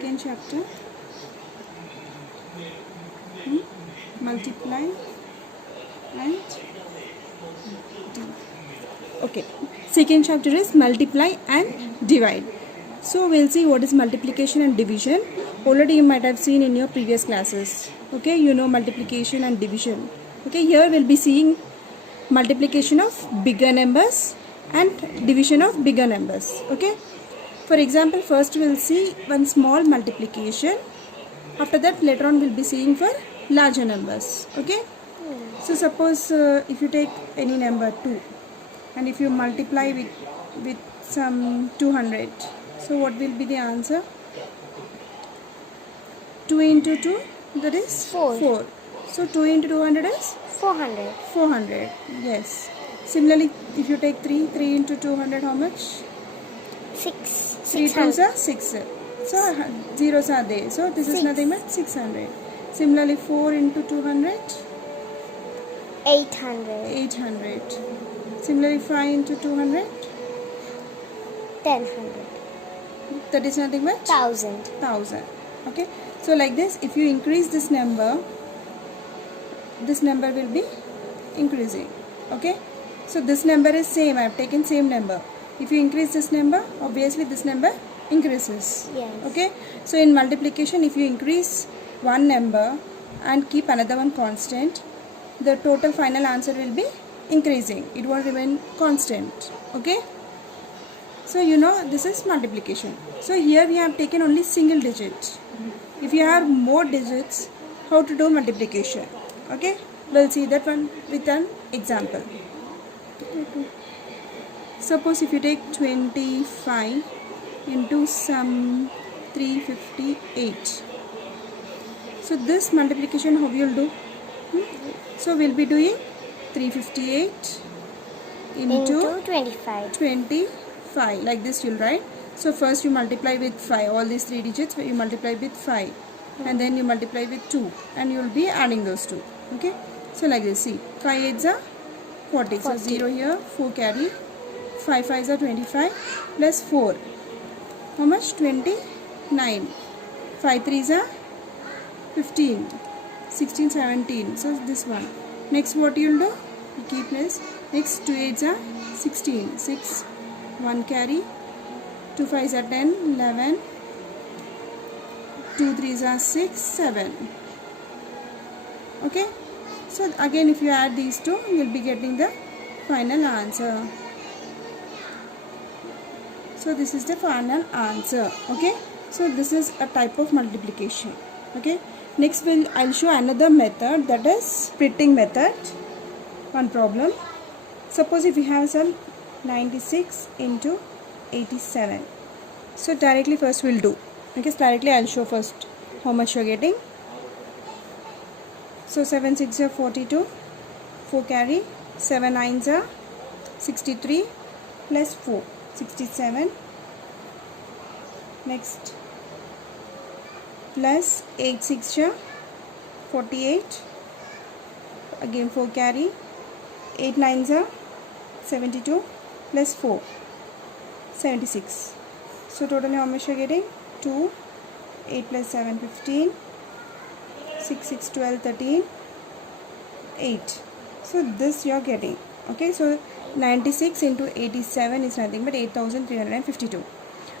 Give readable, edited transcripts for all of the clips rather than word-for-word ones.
second chapter. Multiply and okay. Second chapter is multiply and divide. So we'll see what is multiplication and division. Already you might have seen in your previous classes. Okay, you know multiplication and division. Okay, here we'll be seeing multiplication of bigger numbers and division of bigger numbers. Okay, for example, first we'll see one small multiplication. After that, later on we'll be seeing for larger numbers. Okay, so suppose if you take any number 2 and if you multiply with some 200, so what will be the answer? 2 into 2, that is 4. So 2 into 200 is 400. 400. Yes. Similarly, if you take 3 into 200, how much? 6. 3 twos are 6. So zeros are there. So this is nothing but 600. Similarly, 4 into 200, 800. 800. Similarly, 5 into 200, 1000. that is nothing but 1000. Okay, so like this, if you increase this number will be increasing. Okay, so this number is same, I have taken same number. If you increase this number, obviously this number increases. Yes. Okay, so in multiplication, if you increase one number and keep another one constant, the total final answer will be increasing, it won't remain constant. Okay, so you know this is multiplication. So here we have taken only single digit. If you have more digits, how to do multiplication? Okay, we'll see that one with an example. Suppose if you take 25 into some 358. So this multiplication how you will do? So we'll be doing 358 into 25. Like this you'll write. So first you multiply with 5. All these 3 digits you multiply with 5. And then you multiply with 2. And you will be adding those 2. Okay. So like this. See. 5 8s are 40. So 0 here. 4 carry. 5 5s are 25. Plus 4. How much? 29. 5 3s are 15. 16 17. So this one. Next what you will do? You keep this. Next 2 8s are 16. 6. 1 carry. 2 5s are 10. 11. 2 3s are 6. 7. Okay. So again if you add these two, you will be getting the final answer. So this is the final answer. Okay. So this is a type of multiplication. Okay. Next I'll show another method, that is splitting method. One problem. Suppose if you have some 96 into 87. So directly first we'll do. Okay, so directly I'll show first how much you're getting. So 7 6 are 42. 4 carry. 7 9s are 63 plus 4. 67. Next plus 8 6 are 48. Again 4 carry. 8 9s are 72 plus 4 76. So totally how much you are getting? 2. 8 plus 7 15. 6 6 12 13. 8. So this you are getting. Okay, so 96 into 87 is nothing but 8352.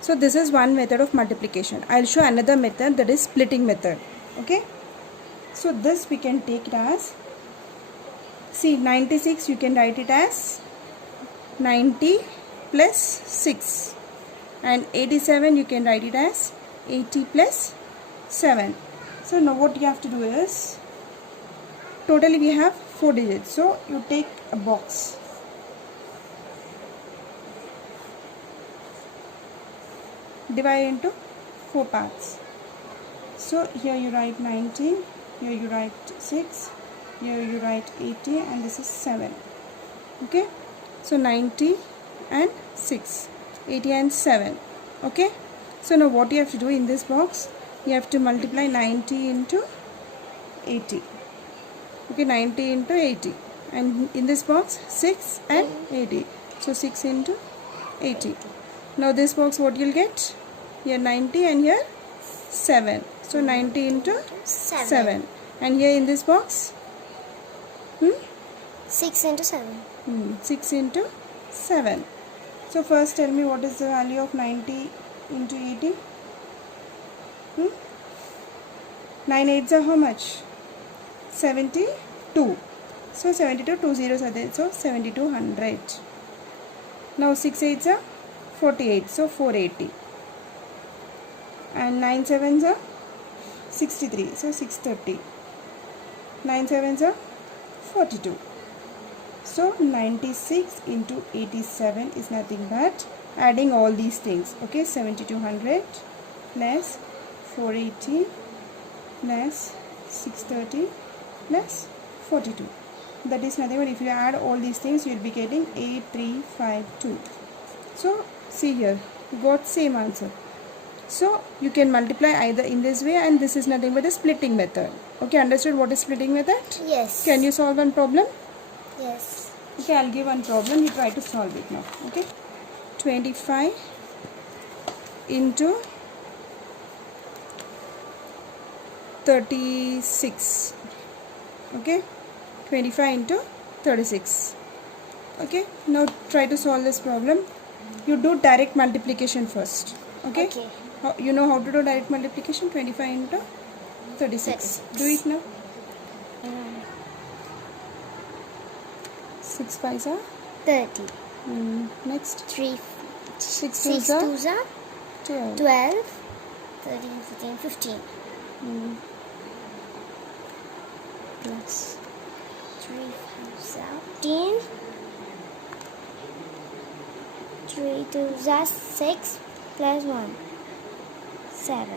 So this is one method of multiplication. I'll show another method, that is splitting method. Okay, so this we can take it as, see 96 you can write it as 90 plus 6 and 87 you can write it as 80 plus 7. So now what you have to do is, totally we have 4 digits. So you take a box. Divide into 4 parts. So here you write 90, here you write 6, here you write 80 and this is 7. Okay. So 90 and 6, 80 and 7. Okay. So now what you have to do in this box, you have to multiply 90 into 80. Okay, 90 into 80. And in this box 6 and 80. So 6 into 80. Now this box what you'll get? Here 90 and here 7. So 90 into 7. 7. And here in this box? 6 into 7. 6 into 7. So first tell me what is the value of 90 into 80? 9 8s are how much? 72. So 72, 2 zeros are there. So 7200. Now 6 8s are 48. So 480. And 9 7s are 63. So 630. 9 7s are 42. So 96 into 87 is nothing but adding all these things. Okay, 7200 plus 480 plus 630 plus 42. That is nothing but if you add all these things, you will be getting 8352. So see here, you got same answer. So you can multiply either in this way, and this is nothing but the splitting method. Okay, understood what is splitting method? Yes. Can you solve one problem? Yes. Okay, I'll give one problem. You try to solve it now. Okay, 25 into 36. Okay, 25 into 36. Okay, now try to solve this problem. You do direct multiplication first. Okay, Okay. You know how to do direct multiplication? 25 into 36. Do it now. 6 5s are 30. next 3 6 6 2s are 2s are 12. 12. 13, 14, 15. Plus 3 5s are 10. 3 2s are 6 plus 1. 7.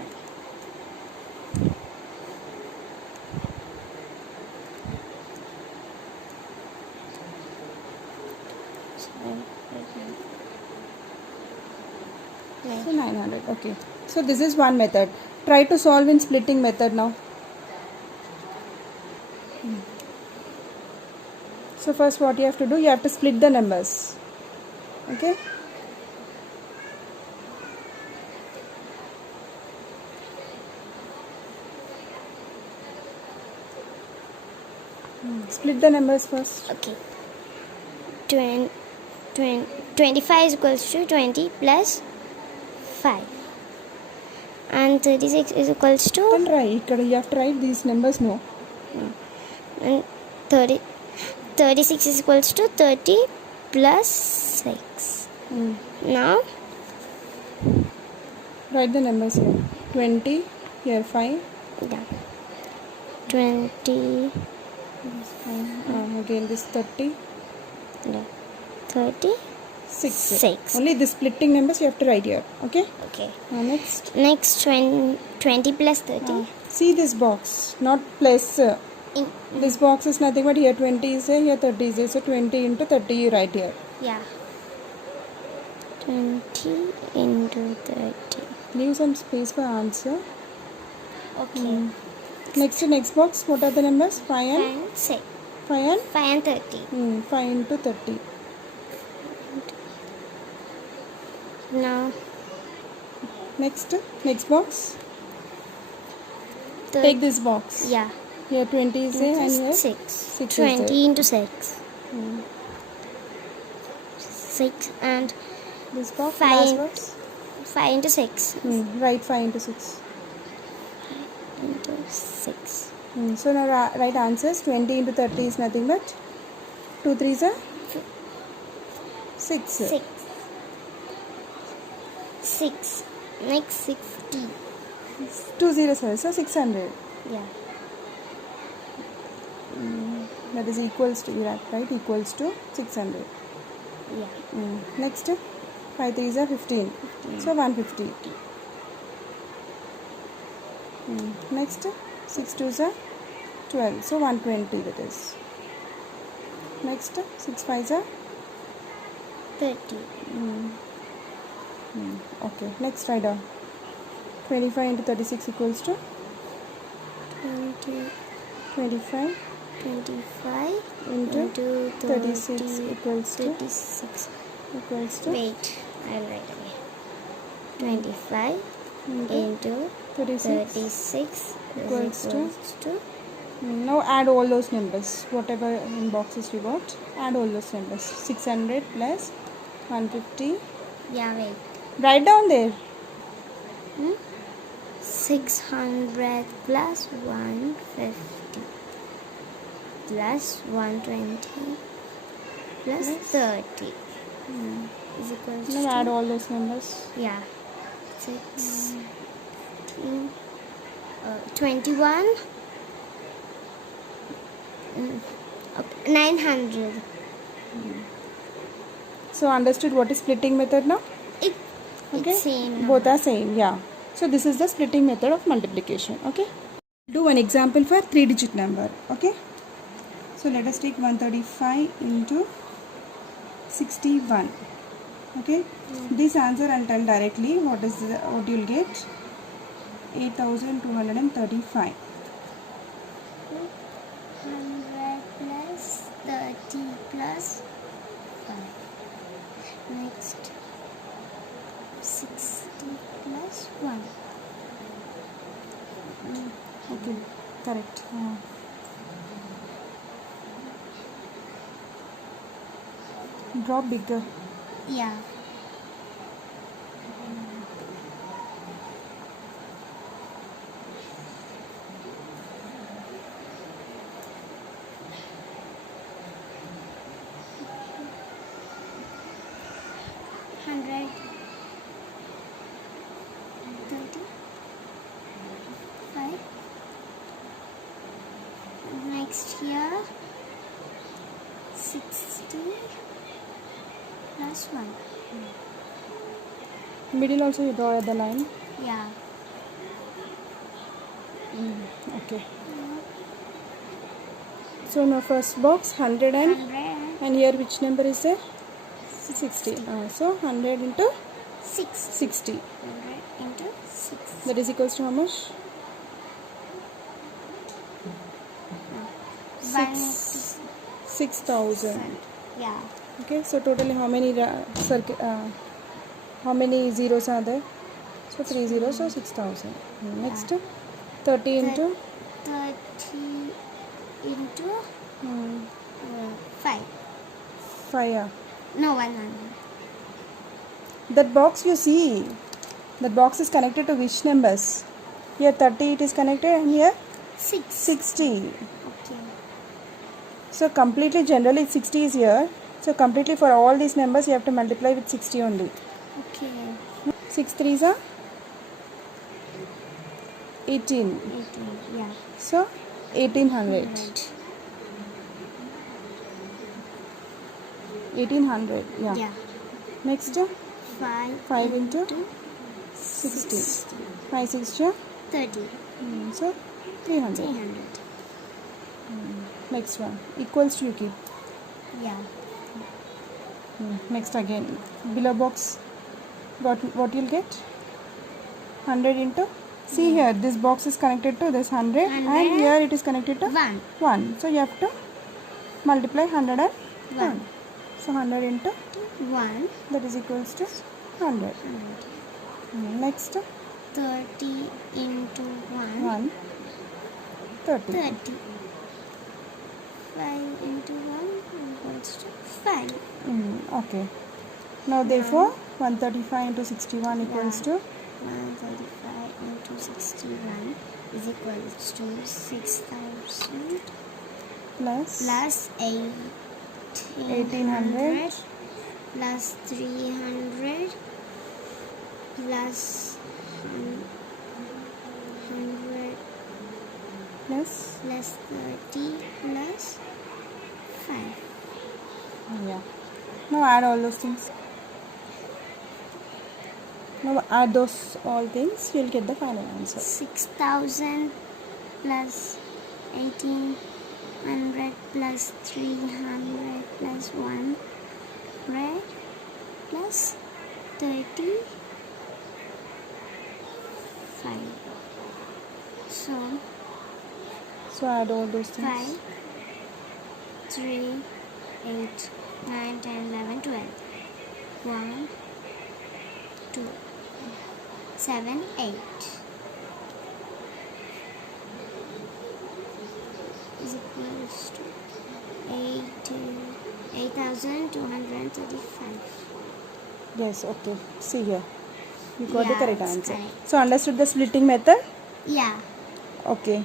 so 900. Okay, so this is one method. Try to solve in splitting method now. So first what you have to do, you have to split the numbers. Okay, split the numbers first. Okay. 25 is equals to 20 plus 5. And 36 is equals to Then write. You have to write these numbers. No. and 36 is equals to 30 plus 6. Now Write the numbers here. 20 here 5. yeah, 20 Again this 30. yeah, 30 6. 6. Only the splitting numbers you have to write here. Okay. Okay. Next. Next 20 plus 30. See this box, not plus. In, This box is nothing but here 20 is there, here 30 is there. So 20 into 30 you write here. yeah. 20 into 30. Leave some space for answer. Okay. Next box, what are the numbers? 5 and And 6. 5 and 5 and 30. 5 into 30. Now Next box. thir- Take this box. yeah. Here 20 is there and here 6. 6 is 20 there. into 6. 6 and This box, 5 last in- box. 5 into 6. Write 5 into 6. Into 6. So now write answers. 20 into 30 is nothing but 2 3s are 6. 6. 6. Next 60. 2 zeros are so 600. Yeah. That is equals to, you have to write equals to 600. Yeah. Next 5 3s are 15. So 150. Next 6 2s are 12. So 120 that is. Next 6 5s are 30. okay. Next write down. 25 into 36 equals to 20. 25 25 into into 36 equals to 36. equals to Wait, I'll write away. 25 into 36 36 equals is to. equals to Now add all those numbers, whatever in boxes you got, add all those numbers. 600 plus 150. yeah, wait. Write down there. 600 plus 150 plus 120 plus 30 is equals Now to add all those numbers. yeah 16 21 okay, 900. So understood what is splitting method now? It, Okay. it's same Both number. are same, yeah. So this is the splitting method of multiplication. Okay. Do one example for 3-digit number. Okay. So let us take 135 into 61. Okay. This answer and tell directly what you'll get. 8,235. 100 plus 30 plus 5. Next 60 plus 1. Okay. Correct. Drop bigger. Yeah. Hundred 30 5. Next here 60 plus 1. Middle also you draw the line. Yeah. Okay. So now first box 100 and here which number is there? 60. So 100 into 6. 60. 100 into 6. That is equals to how much? 6,000. Yeah. Okay. So totally how many how many zeros are there? So 3 zeros. So 6,000. Next 30 into 30 into 5. 5. Yeah. No, 100. That box you see, that box is connected to which numbers? Here 30 it is connected and here 6. 60. Okay. So completely generally 60 is here. So completely for all these numbers you have to multiply with 60 only. Okay. 6 3s are 18. 18. Yeah. So 1800. 1800. Yeah. Yeah. Next 5. 5 into 60. 5 6 ja? 30. So 300. 300. Next one equals to you keep. Yeah. Next again below box what you'll get? 100 into see here this box is connected to this 100 and here it is connected to 1. So you have to multiply 100 and 1. So 100 into 1. that is equals to 100. Next 30 into 1. 1 30. 30. 5 into 1 equals to 5. Okay. Now therefore 135 into 61 equals to 135 into 61 is equals to 6,000 plus 1800 plus 300 plus 100 plus plus 30 plus 5. yeah. Now add all those things. Now add those all things, you'll get the final answer. 6,000 plus 1800 plus 300 plus 100 plus 35. So add all those things. 5, 3, 8, 9, 10, 11, 12. 1, 2, 7, 8 is equals to 8,235. Yes, okay. See here. You got the Yeah, correct it's answer. correct. So understood the splitting method? Yeah. Okay.